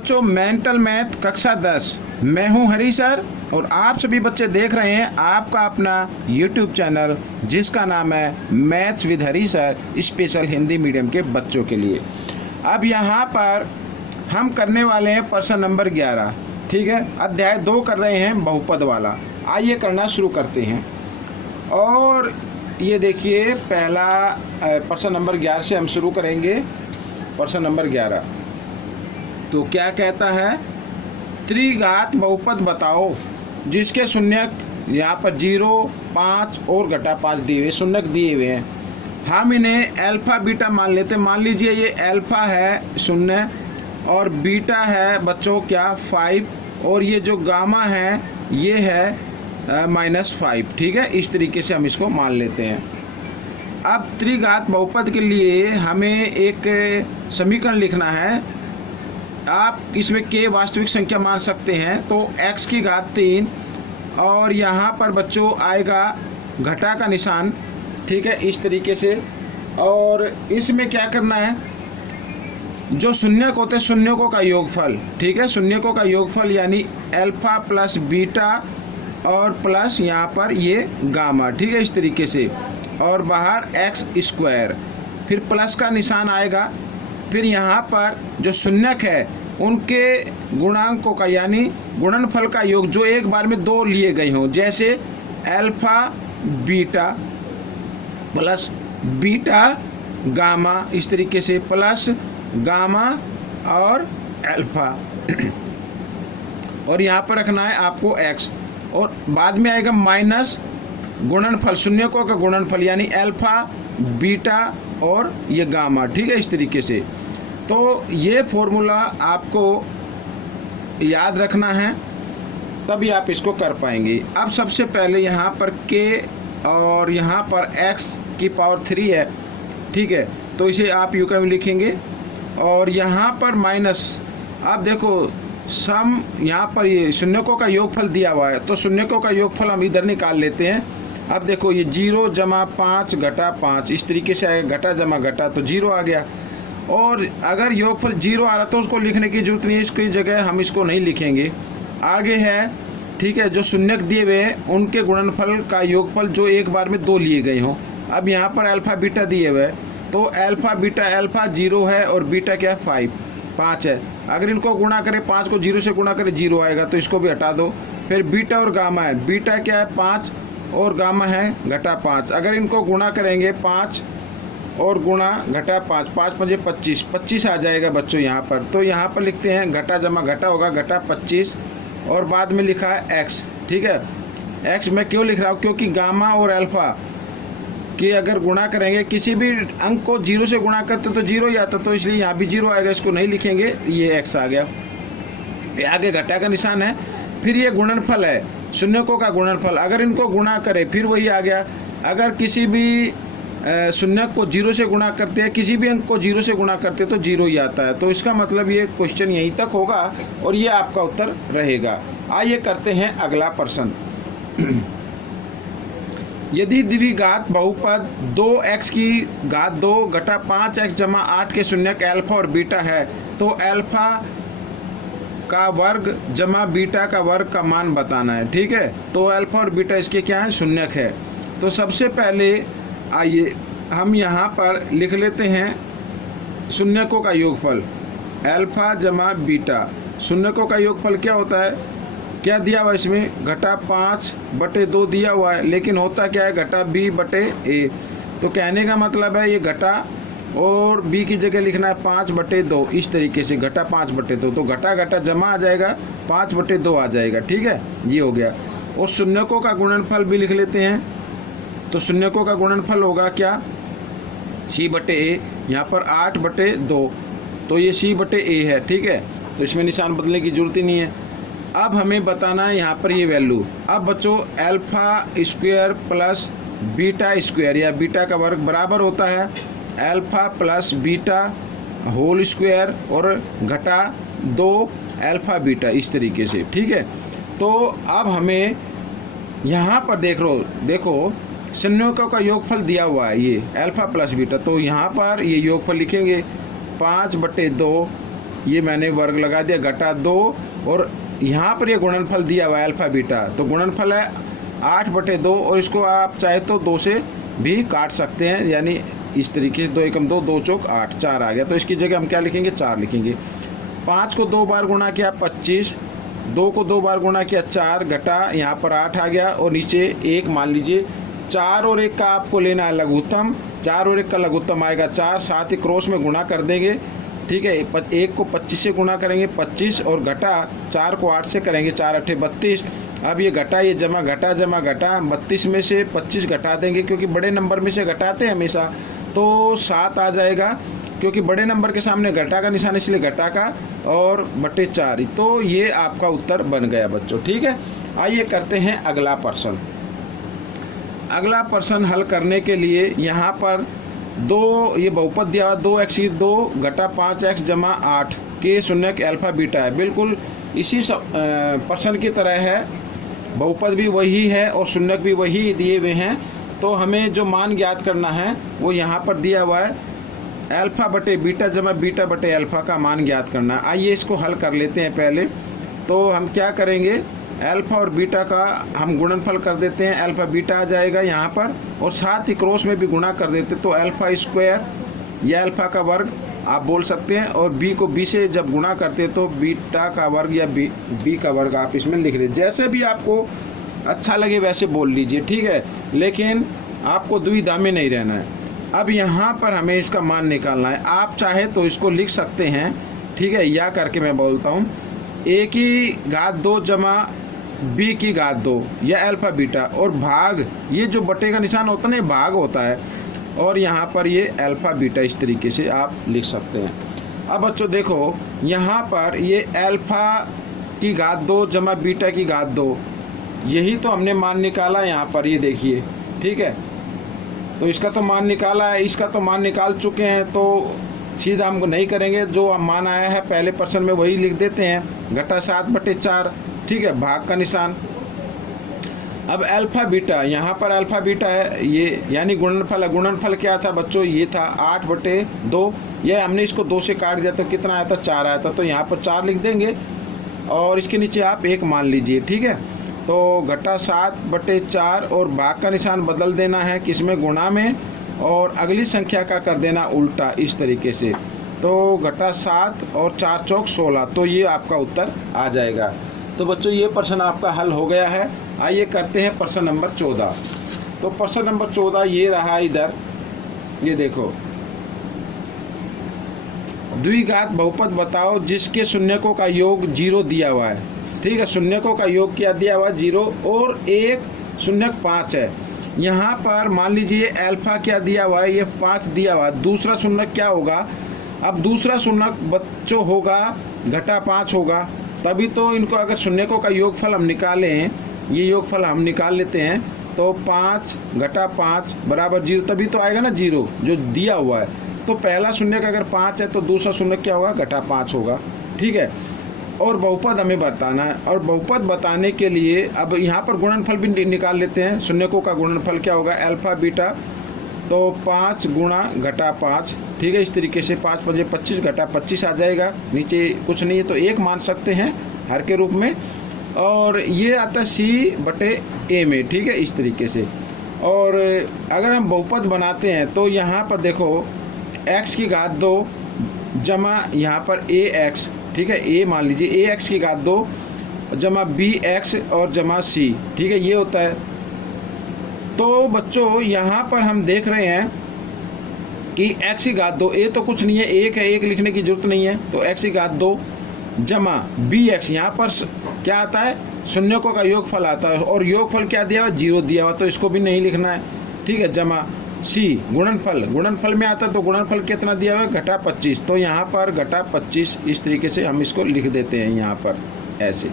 बच्चों, mental math कक्षा 10, मैं हूं हरी सर और आप सभी बच्चे देख रहे हैं आपका अपना YouTube चैनल जिसका नाम है maths with Hari sir, special Hindi medium के बच्चों के लिए। अब यहां पर हम करने वाले हैं प्रश्न नंबर 11, ठीक है। अध्याय 2 कर रहे हैं बहुपद वाला। आइए करना शुरू करते हैं। और ये देखिए, पहला प्रश्न नंबर 11 से हम शुरू करेंगे। प्रश्न नंबर 11 तो क्या कहता है, त्रिघात बहुपद बताओ जिसके शून्यक यहाँ पर 0, 5 और घटा 5 दिए हुए, शून्यक दिए हुए हैं। हम इन्हें अल्फा बीटा मान लेते हैं। मान लीजिए ये अल्फा है 0 और बीटा है बच्चों क्या 5, और ये जो गामा है ये है -5, ठीक है। इस तरीके से हम इसको मान लेते हैं। अब त्रिघात बहुपद के लिए हमें एक समीकरण लिखना है। आप इसमें k वास्तविक संख्या मान सकते हैं, तो x की घात 3 और यहाँ पर बच्चों आएगा घटा का निशान, ठीक है, इस तरीके से। और इसमें क्या करना है, जो शून्यक होते हैं शून्यकों का योगफल, ठीक है, शून्यकों का योगफल यानी अल्फा प्लस बीटा और प्लस यहाँ पर ये गामा, ठीक है, इस तरीके से। और बाहर x², फिर प्लस का निशान आएगा। फिर यहाँ पर जो शून्यक है उनके गुणांकों का यानी गुणनफल का योग जो एक बार में 2 लिए गए हों, जैसे alpha beta plus beta gamma, इस तरीके से प्लस गामा और अल्फा। और यहाँ पर रखना है आपको x, और बाद में आएगा माइनस गुणनफल, शून्यकों का गुणनफल यानी अल्फा बीटा और ये गामा, ठीक है, इस तरीके से। तो ये फॉर्मूला आपको याद रखना है, तभी आप इसको कर पाएंगे। अब सबसे पहले यहाँ पर k और यहाँ पर x की पावर 3 है, ठीक है, तो इसे आप यूं कहीं लिखेंगे। और यहाँ पर माइनस, अब देखो सम, यहाँ पर ये शून्यकों का योगफल दिया हुआ है, तो शून्यकों का योगफल हम इधर निकाल लेते हैं। अब देखो ये 0 जमा 5 घटा 5, इस तरीके से आएगा, घटा जमा घटा तो 0 आ गया। और अगर योगफल 0 आ रहा तो उसको लिखने की जरूरत नहीं है, इसकी जगह हम इसको नहीं लिखेंगे। आगे है, ठीक है, जो शून्यक दिए हुए हैं उनके गुणनफल का योगफल जो एक बार में 2 लिए गए हों। अब यहाँ पर अल्फा बीटा दिए हुए हैं, तो अल्फा बीटा, अल्फा 0 है और बीटा क्या है 5 है। अगर इनको गुणा करें, 5 को 0 से गुणा करें 0 आएगा, तो इसको भी हटा दो। फिर बीटा और गामा है, बीटा क्या है 5 और गामा है घटा 5। अगर इनको गुणा करेंगे 5 और गुणा घटा 5, 5 5 25, 25 आ जाएगा बच्चों यहाँ पर। तो यहाँ पर लिखते हैं घटा जमा घटा होगा घटा 25, और बाद में लिखा है x, ठीक है। x मैं क्यों लिख रहा हूँ, क्योंकि गामा और अल्फा कि अगर गुणा करेंगे, किसी भी अंक को 0 से गुणा करते तो 0 ही आता, तो इसलिए यहाँ भी 0 आएगा, इसको नहीं लिखेंगे, ये x आ गया। आगे घटा का निशान है। फिर ये गुणनफल है, शून्यकों का गुणनफल, अगर इनको गुणा करें फिर वही आ गया। अगर किसी भी शून्यक को 0 से गुणा करते हैं, किसी भी अंक को 0 से गुणा करते हैं तो 0 ही आता है। तो इसका मतलब ये क्वेश्चन यहीं तक होगा और ये आपका उत्तर रहेगा। आइए करते हैं अगला प्रश्न। यदि द्विघात बहुपद 2x की घात 2 घटा 5x जमा 8 के शून्यक अल्फा और बीटा है, तो अल्फा का वर्ग जमा बीटा का वर्ग का मान बताना है, ठीक है। तो अल्फा और बीटा इसके क्या है, शून्यक है। तो सबसे पहले आइए हम यहाँ पर लिख लेते हैं शून्यकों का योगफल, अल्फा जमा बीटा। शून्यकों का योगफल क्या होता है, क्या दिया हुआ इसमें, घटा 5/2 दिया हुआ है, लेकिन होता क्या है घटा b/a। तो कहने का मतलब है ये घटा और b की जगह लिखना है 5/2, इस तरीके से घटा 5/2, तो घटा घटा जमा आ जाएगा 5/2 आ जाएगा, ठीक है, ये हो गया। और शून्यकों का गुणनफल भी लिख लेते हैं। तो शून्यकों का गुणनफल होगा क्या, c/a, यहाँ पर 8/2, तो ये c/a है, ठीक है, तो इसमें निशान बदलने की जरूरत ही नहीं है। अब हमें बताना है यहाँ पर ये वैल्यू। अब बच्चों α² प्लस β² या बीटा का वर्ग बराबर होता है alpha plus beta whole square और घटा 2 अल्फा बीटा, इस तरीके से, ठीक है। तो अब हमें यहाँ पर देखो शून्यकों का योगफल दिया हुआ है ये अल्फा प्लस बीटा, तो यहाँ पर ये योगफल लिखेंगे 5/2 ये मैंने वर्ग लगा दिया, घटा 2, और यहाँ पर ये गुणनफल दिया हुआ है अल्फा बीटा, तो गुणनफल है 8/2, और इसको आप चाहे तो 2 से भी काट सकते हैं, यानी इस तरीके से 2 एकम 2, 2 चौक 8, 4 आ गया। तो इसकी जगह हम क्या लिखेंगे, 4 लिखेंगे। 5 को 2 बार गुणा किया 25, 2 को 2 बार गुणा किया 4, घटा यहाँ पर 8 आ गया, और नीचे 1 मान लीजिए। 4 और 1 का आपको लेना है लघुत्तम, 4 और 1 का लघुत्तम आएगा 4, साथ ही क्रॉस में गुणा कर देंगे, ठीक है। 1 को 25 से गुणा करेंगे 25, और घटा 4 को 8 से करेंगे, 4 8 32। अब ये घटा, ये जमा घटा, जमा घटा, 32 में से 25 घटा देंगे, क्योंकि बड़े नंबर में से घटाते हैं हमेशा, तो 7 आ जाएगा, क्योंकि बड़े नंबर के सामने घटा का निशान, इसलिए घटा का, और बटे 4। तो ये आपका उत्तर बन गया बच्चों, ठीक है। आइए करते हैं अगला प्रश्न। अगला प्रश्न हल करने के लिए यहाँ पर ये बहुपद दिया हुआ 2x 2 घटा 5x जमा 8 के शून्यक अल्फा बीटा है। बिल्कुल इसी प्रश्न की तरह है, बहुपद भी वही है और शून्यक भी वही दिए हुए हैं। तो हमें जो मान ज्ञात करना है वो यहाँ पर दिया हुआ है, अल्फा बटे बीटा जमा बीटा बटे अल्फा का मान ज्ञात करना है। आइए इसको हल कर लेते हैं पहले। तो हम क्या करेंगे, अल्फा और बीटा का हम गुणनफल कर देते हैं, अल्फा बीटा आ जाएगा यहाँ पर, और साथ ही क्रॉस में भी गुणा कर देते, तो अल्फा स्क्वायर या अल्फा का वर्ग आप बोल सकते हैं, और बी को बी से जब गुणा करते तो बीटा का वर्ग या बी का वर्ग आप इसमें लिख लीजिए। जैसे भी आपको अच्छा लगे वैसे बोल लीजिए, ठीक है, लेकिन आपको दुविधा में नहीं रहना है। अब यहाँ पर हमें इसका मान निकालना है। आप चाहे तो इसको लिख सकते हैं, ठीक है, या करके मैं बोलता हूँ, a की घात 2 जमा b की घात 2 या अल्फा बीटा, और भाग, ये जो बटे का निशान होता है ना, भाग होता है, और यहाँ पर ये अल्फा बीटा, इस तरीके से आप लिख सकते हैं। अब बच्चों देखो, यहाँ पर ये अल्फा की घात 2 जमा बीटा की घात 2, यही तो हमने मान निकाला यहाँ पर, ये देखिए, ठीक है। तो इसका तो मान निकाला है, इसका तो मान निकाल चुके हैं, तो सीधा हमको नहीं करेंगे, जो मान आया है पहले प्रश्न में वही लिख देते हैं, घटा 7/4, ठीक है, भाग का निशान। अब अल्फा बीटा, यहाँ पर अल्फा बीटा है ये, यानी गुणनफल है। गुणनफल क्या था बच्चों, ये था 8/2, यह हमने इसको 2 से काट दिया तो कितना आया था, 4 आया था, तो यहाँ पर 4 लिख देंगे, और इसके नीचे आप 1 मान लीजिए, ठीक है। तो घटा 7/4, और भाग का निशान बदल देना है किसमें, गुणा में, और अगली संख्या का कर देना उल्टा, इस तरीके से। तो घटा 7 और 4 चौक 16, तो ये आपका उत्तर आ जाएगा। तो बच्चों ये प्रश्न आपका हल हो गया है। आइए करते हैं प्रश्न नंबर 14। तो प्रश्न नंबर 14 ये रहा, इधर ये देखो, द्विघात बहुपद बताओ जिसके शून्यकों का योग 0 दिया हुआ है, ठीक है। शून्यकों का योग क्या दिया हुआ है, 0, और 1 शून्यक 5 है। यहाँ पर मान लीजिए अल्फा क्या दिया हुआ है, ये 5 दिया हुआ है। दूसरा शून्यक क्या होगा, अब दूसरा शून्यक बच्चों होगा घटा 5 होगा, तभी तो इनको अगर शून्यकों का योगफल हम निकालें, ये योगफल हम निकाल लेते हैं, तो 5 घटा 5 बराबर 0, तभी तो आएगा ना 0 जो दिया हुआ है। तो पहला शून्यक अगर 5 है तो दूसरा शून्यक क्या होगा, घटा 5 होगा, ठीक है। और बहुपद हमें बताना है, और बहुपद बताने के लिए अब यहाँ पर गुणनफल भी निकाल लेते हैं। शून्यकों का गुणनफल क्या होगा, अल्फा बीटा, तो 5 गुणा घटा 5, ठीक है, इस तरीके से 5 5 25 घटा 25 आ जाएगा। नीचे कुछ नहीं है तो 1 मान सकते हैं हर के रूप में, और ये आता है C/A में, ठीक है, इस तरीके से। और अगर हम बहुपद बनाते हैं तो यहाँ पर देखो, x की घात 2 जमा यहाँ पर ax, ठीक है, a मान लीजिए, ax की घात 2 जमा bx और जमा c, ठीक है, ये होता है। तो बच्चों यहाँ पर हम देख रहे हैं कि x की घात 2, a तो कुछ नहीं है, 1 है, 1 लिखने की जरूरत नहीं है, तो x की घात 2 जमा bx, यहाँ पर क्या आता है, शून्यकों का योगफल आता है, और योगफल क्या दिया हुआ, 0 दिया हुआ, तो इसको भी नहीं लिखना है, ठीक है, जमा c गुणनफल, गुणनफल में आता है, तो गुणनफल कितना दिया हुआ है, घटा 25, तो यहाँ पर घटा 25, इस तरीके से हम इसको लिख देते हैं यहाँ पर ऐसे।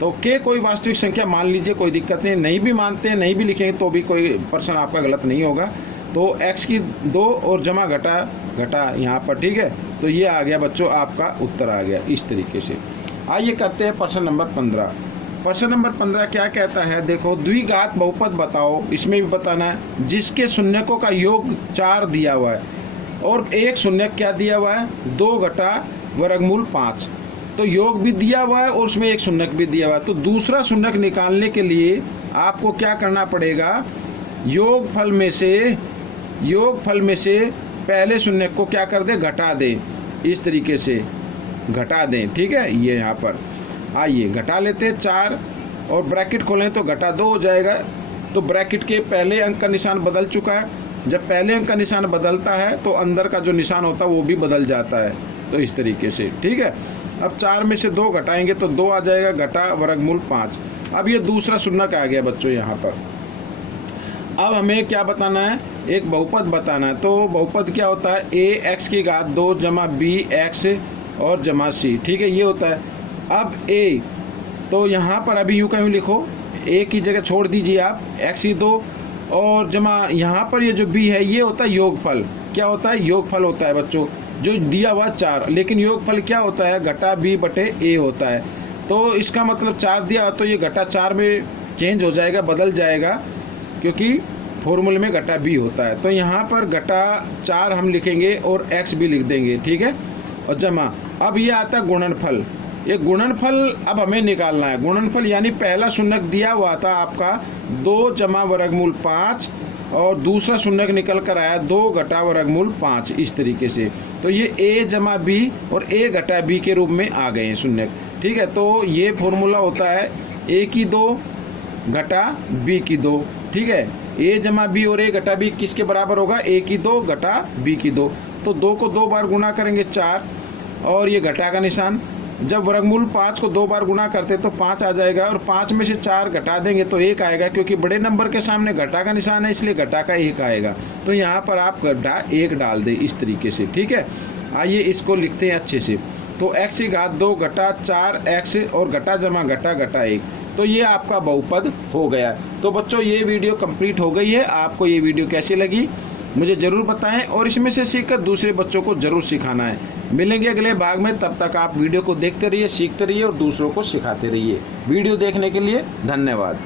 तो के कोई वास्तविक संख्या मान लीजिए, कोई दिक्कत नहीं, नहीं भी मानते हैं, नहीं भी लिखेंगे तो भी कोई प्रश्न आपका गलत नहीं होगा। तो x की 2 और जमा घटा यहाँ पर, ठीक है, तो ये आ गया बच्चों, आपका उत्तर आ गया इस तरीके से। आइए करते हैं प्रश्न नंबर 15। प्रश्न नंबर 15 क्या कहता है, देखो, द्विघात बहुपद बताओ, इसमें भी बताना है, जिसके शून्यकों का योग 4 दिया हुआ है, और एक शून्यक क्या दिया हुआ है, 2 घटा वर्गमूल 5। तो योग भी दिया हुआ है और उसमें एक शून्यक भी दिया हुआ है। तो दूसरा शून्यक निकालने के लिए आपको क्या करना पड़ेगा, योगफल में से पहले शून्यक को क्या कर दें, घटा दें, इस तरीके से घटा दें। ठीक है, ये यहाँ पर आइए घटा लेते हैं 4 और ब्रैकेट खोलें तो घटा 2 हो जाएगा। तो ब्रैकेट के पहले अंक का निशान बदल चुका है। जब पहले अंक का निशान बदलता है तो अंदर का जो निशान होता है वो भी बदल जाता है। तो इस तरीके से, ठीक है। अब 4 में से 2 घटाएंगे तो 2 आ जाएगा, घटा वर्गमूल 5। अब ये दूसरा शून्यक आ गया बच्चों यहाँ पर। अब हमें क्या बताना है, एक बहुपद बताना है। तो बहुपद क्या होता है, ax की घात 2 जमा bx और जमा c। ठीक है, ये होता है। अब a, तो यहाँ पर अभी यूँ कहीं लिखो, a की जगह छोड़ दीजिए आप, x की 2 और जमा यहाँ पर ये जो b है ये होता है योगफल। क्या होता है, योगफल होता है बच्चों, जो दिया हुआ 4। लेकिन योगफल क्या होता है, घटा b बटे a होता है। तो इसका मतलब 4 दिया तो ये घटा 4 में चेंज हो जाएगा, बदल जाएगा, क्योंकि फॉर्मूले में घटा b होता है। तो यहाँ पर घटा 4 हम लिखेंगे और x भी लिख देंगे। ठीक है, और जमा, अब ये आता है गुणनफल। ये गुणनफल अब हमें निकालना है। गुणनफल यानी पहला शून्यक दिया हुआ था आपका 2 जमा वर्गमूल 5 और दूसरा शून्यक निकल कर आया 2 घटा वर्गमूल 5, इस तरीके से। तो ये a जमा b और a घटा b के रूप में आ गए हैं शून्यक। ठीक है, तो ये फॉर्मूला होता है a की 2 घटा b की 2। ठीक है, a जमा b और a घटा b किसके बराबर होगा, a की 2 घटा b की 2। तो 2 को 2 बार गुणा करेंगे 4 और ये घटा का निशान। जब वर्गमूल 5 को 2 बार गुणा करते तो 5 आ जाएगा और 5 में से 4 घटा देंगे तो 1 आएगा, क्योंकि बड़े नंबर के सामने घटा का निशान है इसलिए घटा का 1 आएगा। तो यहाँ पर आप घटा 1 डाल दें इस तरीके से। ठीक है, आइए इसको लिखते हैं अच्छे से। तो x की घात 2 घटा 4x और घटा जमा घटा घटा 1। तो ये आपका बहुपद हो गया। तो बच्चों ये वीडियो कंप्लीट हो गई है। आपको ये वीडियो कैसी लगी मुझे ज़रूर बताएं और इसमें से सीखकर दूसरे बच्चों को ज़रूर सिखाना है। मिलेंगे अगले भाग में, तब तक आप वीडियो को देखते रहिए, सीखते रहिए और दूसरों को सिखाते रहिए। वीडियो देखने के लिए धन्यवाद।